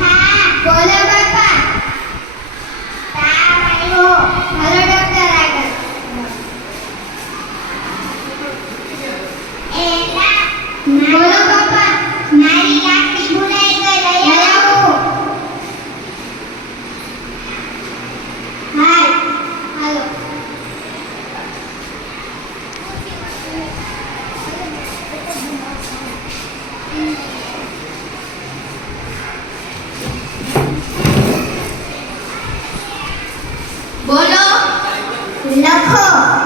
ค่ะตัวเลือกบ้านป่า 我了，了课。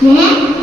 嗯。